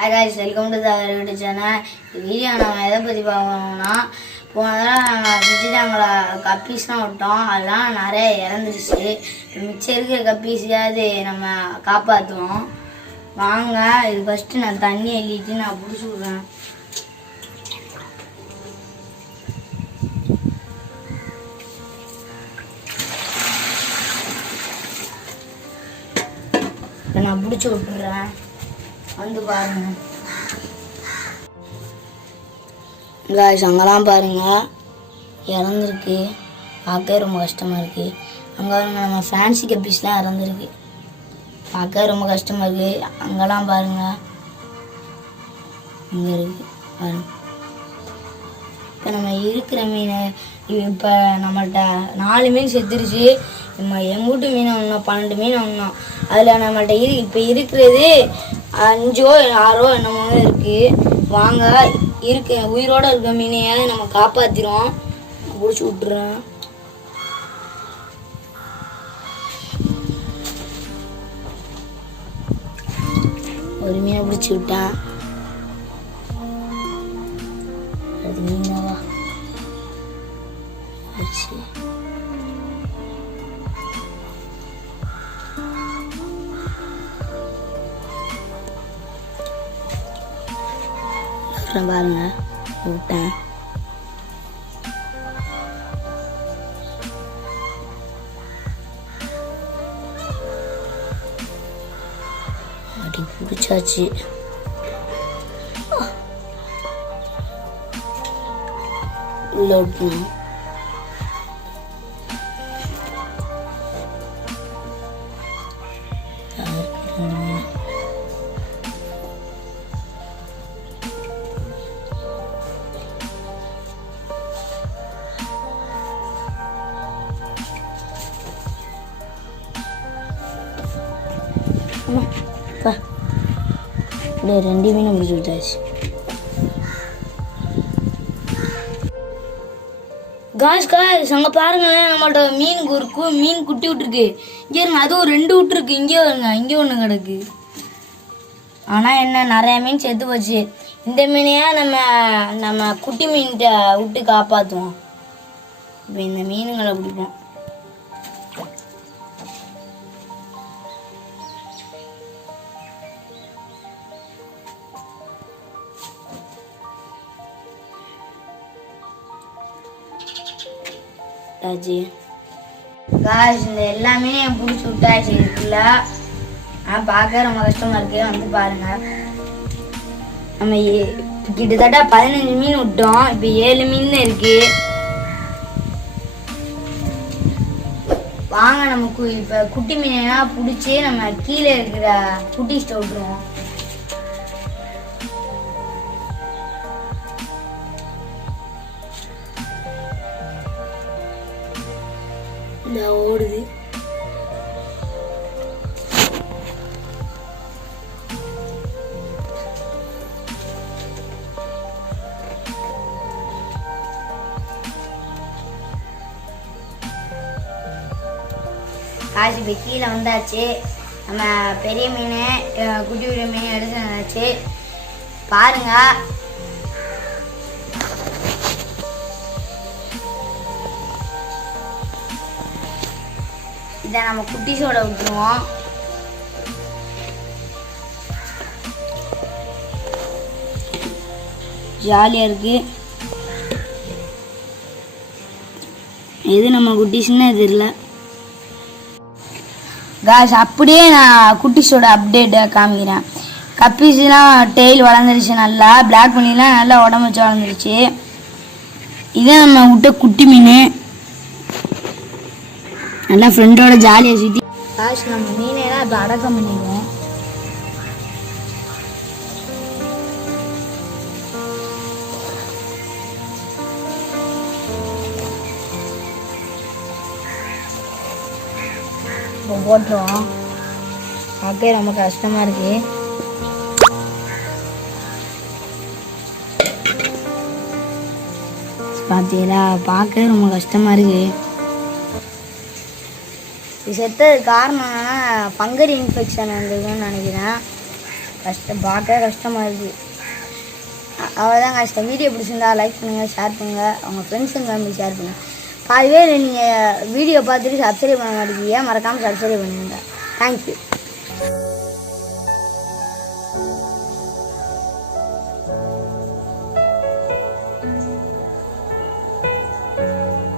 Hi guys, welcome to the video channel. The video நம்ம எதை பற்றி பார்க்கணும்னா போனதெல்லாம் நாங்கள் செஞ்சுட்டாங்களா கப்பீஸ்லாம் விட்டோம். அதெல்லாம் நிறைய இறந்துருச்சு. மிச்சம் இருக்கிற கப்பீஸையாவது நம்ம காப்பாற்றுவோம். வாங்க, இது ஃபஸ்ட்டு நான் தண்ணி அள்ளிட்டு நான் பிடிச்சி விட்றேன். நான் பிடிச்சி விட்டுறேன், வந்து பாருங்க. காய்ஸ் அங்கெல்லாம் பாருங்க இறந்துருக்கு, பார்க்க ரொம்ப கஷ்டமாக இருக்குது. அங்கே நம்ம ஃபேன்சி கப்பீஸ்லாம் இறந்துருக்கு, பார்க்க ரொம்ப கஷ்டமாக இருக்குது. அங்கெல்லாம் பாருங்க இங்கே இருக்குது பாருங்க. இப்போ நம்ம இருக்கிற மீன் இப்போ நம்மள்கிட்ட 4 மீன் செத்துருச்சு. நம்ம எங்கூட்டு மீன் ஒன்றோம், 12 மீன் ஒன்றோம். அதில் நம்மள்கிட்ட இப்போ இருக்கிறது 5ஓ 6ஓ என்னமோ இருக்குது. வாங்க, உயிரோடு இருக்க மீனையாவது நம்ம காப்பாற்றிடுவோம். பிடிச்சி விட்டுறேன். ஒரு மீனை பிடிச்சி விட்டேன். அது மீனவா பாருங்க விட்டேன். அப்படி பிடிச்சாச்சு. லோட் பண்ண இப்படியே 2 மீனும் பிடிச்சி விட்டாச்சு. காய்ஸ் அங்கே பாருங்களேன், நம்மள்ட்ட மீன் குட்டி விட்டுருக்கு. இங்கே இருங்க, அதுவும் 2 விட்டுருக்கு. இங்கே வருங்க, இங்கே ஒன்று கிடக்கு. ஆனால் என்ன, நிறைய மீன் செத்து போச்சு. இந்த மீனையா நம்ம குட்டி மீன்கிட்ட விட்டு காப்பாற்றுவோம். இப்போ இந்த மீனுங்களை பிடிப்போம். காய்ஸ் இந்த எல்லாமே பிடிச்சி விட்டாச்சு இருக்குல்ல. ஆனால் பார்க்க ரொம்ப கஷ்டமாக இருக்கு. வந்து பாருங்க, நம்ம கிட்டத்தட்ட 15 மீன் விட்டோம். இப்போ 7 மீன் தான் இருக்கு. வாங்க, நமக்கு இப்போ குட்டி மீனா பிடிச்சி நம்ம கீழே இருக்கிற குட்டிஸ்ட விட்டுருவோம். இந்த ஓடுது. காசு இப்போ கீழே வந்தாச்சு. நம்ம பெரிய மீன் குட்டி குட்டி மீன் எடுத்து வந்தாச்சு. பாருங்க, இதை நம்ம குட்டிஸோட விட்டுருவோம். ஜாலியாக இருக்கு. எது நம்ம குட்டிஸ்ன்னு தெரியல. காய்ஸ் அப்படியே நான் குட்டிஸோட அப்டேட்டை காமிக்கிறேன். கப்பீஸ்லாம் டெய்ல் வளர்ந்துருச்சு, நல்லா பிளாக் பண்ணிலாம் நல்லா உடம்பு வச்சு வளர்ந்துருச்சு. இதான் நம்ம விட்ட குட்டி மீன். நல்லா ஃப்ரெண்டோட ஜாலியாக சுற்றி. காய்ஸ் நம்ம மீனெல்லாம் இப்போ அடக்கம் பண்ணிடுவோம். இப்போ போட்டுருவோம். பார்க்க ரொம்ப கஷ்டமாக இருக்கு. பார்த்தீங்களா, பார்க்க ரொம்ப கஷ்டமாக இருக்கு. இது செத்தது காரணம் ஃபங்கல் இன்ஃபெக்ஷன் வந்ததுன்னு நினைக்கிறேன். பார்க்க கஷ்டமாக இருக்குது. அவ்வளோதான் கஷ்டம். வீடியோ பிடிச்சிருந்தா லைக் பண்ணுங்கள், ஷேர் பண்ணுங்கள், உங்கள் ஃப்ரெண்ட்ஸ் அண்ட் ஃபேமிலி ஷேர் பண்ணுங்கள். பாதிவே நீங்கள் வீடியோ பார்த்துட்டு சப்ஸ்கிரைப் பண்ண மாட்டேங்கிறீங்க, மறக்காமல் சப்ஸ்கிரைப் பண்ணுங்கள். தேங்க்யூ.